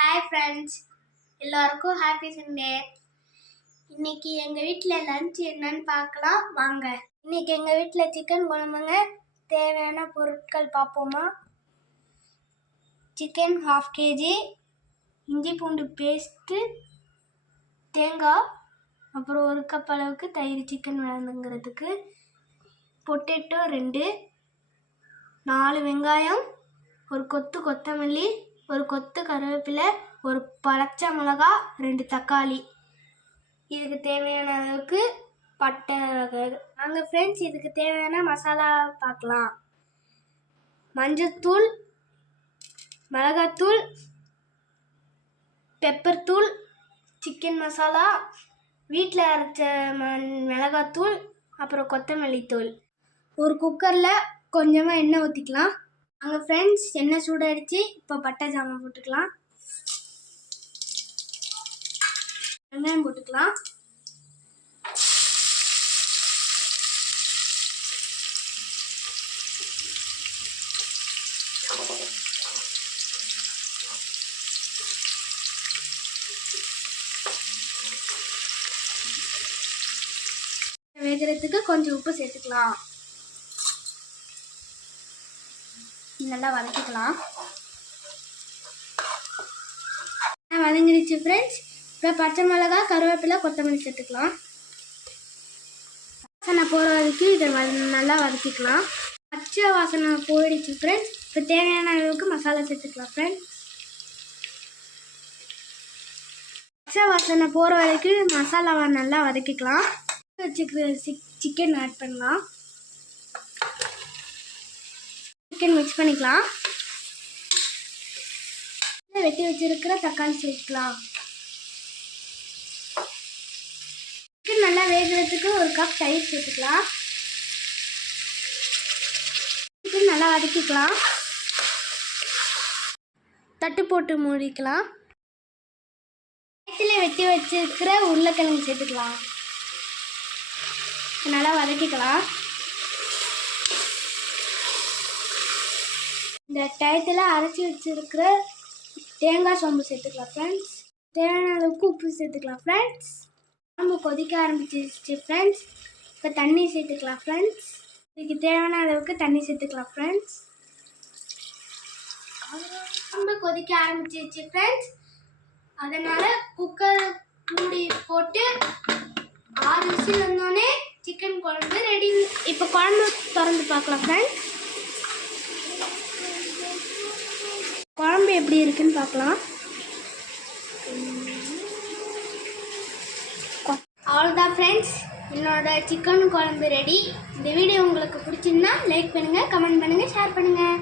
Hi friends, எல்லாருக்கும் happy Sunday. இன்னைக்கு எங்கள் வீட்டில் லஞ்ச் என்னன்னு பார்க்கலாம் வாங்க. இன்னைக்கு எங்கள் வீட்டில் சிக்கன் குழம்புங்க. தேவையான பொருட்கள் பார்ப்போமா? சிக்கன் 1/2 kg, இஞ்சி பூண்டு பேஸ்ட்டு, தேங்காய், அப்புறம் 1 கப் அளவுக்கு தயிர் சிக்கன் வளர்ந்துங்கிறதுக்கு, பொட்டேட்டோ 2, 4 வெங்காயம், ஒரு கொத்து கொத்தமல்லி, ஒரு கொத்து கருவேப்பிலை, ஒரு பச்சை மிளகா, 2 தக்காளி. இதுக்கு தேவையான அளவுக்கு பட்டை. நாங்கள் ஃப்ரெண்ட்ஸ் இதுக்கு தேவையான மசாலா பார்க்கலாம். மஞ்சத்தூள், மிளகாத்தூள், பெப்பர் தூள், சிக்கன் மசாலா, வீட்டில் அரைச்ச மிளகாத்தூள், அப்புறம் கொத்தமல்லி தூள். ஒரு குக்கரில் கொஞ்சமாக எண்ணெய் ஊற்றிக்கலாம். நாங்கள் ஃப்ரெண்ட்ஸ் எண்ணெய் சூடாகிடுச்சு. இப்போ பட்டை ஜாமான் போட்டுக்கலாம். வெங்காயம் போட்டுக்கலாம். வேகிறதுக்கு கொஞ்சம் உப்பு சேர்த்துக்கலாம். நல்லா வதக்கிக்கலாம். வதங்கிடுச்சு ஃப்ரெண்ட்ஸ். இப்போ பச்சை மிளகா, கருவேப்பிலை, கொத்தமல்லி சேர்த்துக்கலாம். வாசனை போகிற வரைக்கும் இதை நல்லா வதக்கிக்கலாம். பச்சை வாசனை போயிடுச்சு ஃப்ரெண்ட்ஸ். இப்போ தேவையான அளவுக்கு மசாலா சேர்த்துக்கலாம் ஃப்ரெண்ட்ஸ். பச்சை வாசனை போகிற வரைக்கும் மசாலாவை நல்லா வதக்கிக்கலாம். வச்சுக்கிற சிக்கன் ஆட் பண்ணலாம். சிக்கன் மிக்ஸ் பண்ணிக்கலாம். வெட்டி வச்சிருக்கிற தக்காளி சேர்த்துக்கலாம். சிக்கன் நல்லா வேகிறதுக்கு 1 கப் தயிர் சேர்த்துக்கலாம். சிக்கன் நல்லா வதக்கிக்கலாம். தட்டு போட்டு மூடிக்கலாம். வயிற்றில் வெட்டி வச்சிருக்கிற உருளைக்கிழங்கு சேர்த்துக்கலாம். நல்லா வதக்கிக்கலாம். இந்த டயத்தில் அரைச்சி வச்சிருக்கிற தேங்காய் சோம்பு சேர்த்துக்கலாம் ஃப்ரெண்ட்ஸ். தேவையான அளவுக்கு உப்பு சேர்த்துக்கலாம் ஃப்ரெண்ட்ஸ். குழம்பு கொதிக்க ஆரம்பிச்சிருச்சு ஃப்ரெண்ட்ஸ். இப்போ தண்ணி சேர்த்துக்கலாம் ஃப்ரெண்ட்ஸ். இதுக்கு தேவையான அளவுக்கு தண்ணி சேர்த்துக்கலாம் ஃப்ரெண்ட்ஸ். குழம்பு கொதிக்க ஆரம்பிச்சிருச்சு ஃப்ரெண்ட்ஸ். அதனால் குக்கர் மூடி போட்டு 6 விசில் வந்தோடனே சிக்கன் குழம்பு ரெடி. இப்போ குழம்பு திறந்து பார்க்கலாம் ஃப்ரெண்ட்ஸ். குழம்பு எப்படி இருக்குன்னு பார்க்கலாம். அவ்வளோதான் ஃப்ரெண்ட்ஸ், என்னோட சிக்கன் குழம்பு ரெடி. இந்த வீடியோ உங்களுக்கு பிடிச்சிருந்தா லைக் பண்ணுங்கள், கமெண்ட் பண்ணுங்கள், ஷேர் பண்ணுங்கள்.